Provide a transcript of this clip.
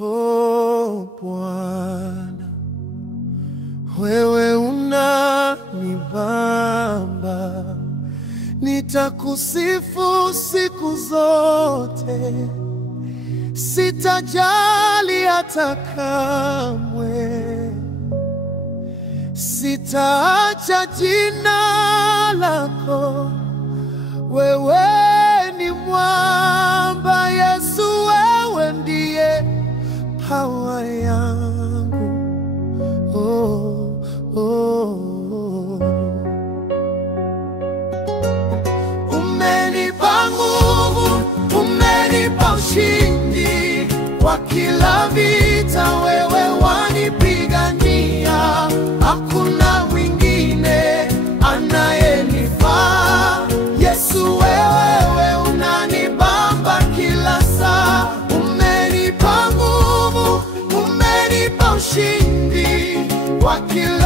Oh Bwana, wewe unanibamba, nitakusifu siku zote, sitajali hata kamwe, sitaacha jina lako. Wewe ni mwamba, Yesu, wewe ndiye hawa yangu. Oh, oh, oh. Umenipa nguvu, umenipa ushindi, kwa kila vita wewe wanipigania. Hakuna mwingine anayenifaa. Yesu, wewe unanibamba kila saa. Umenipa nguvu, umenipa ushindi, kwa kila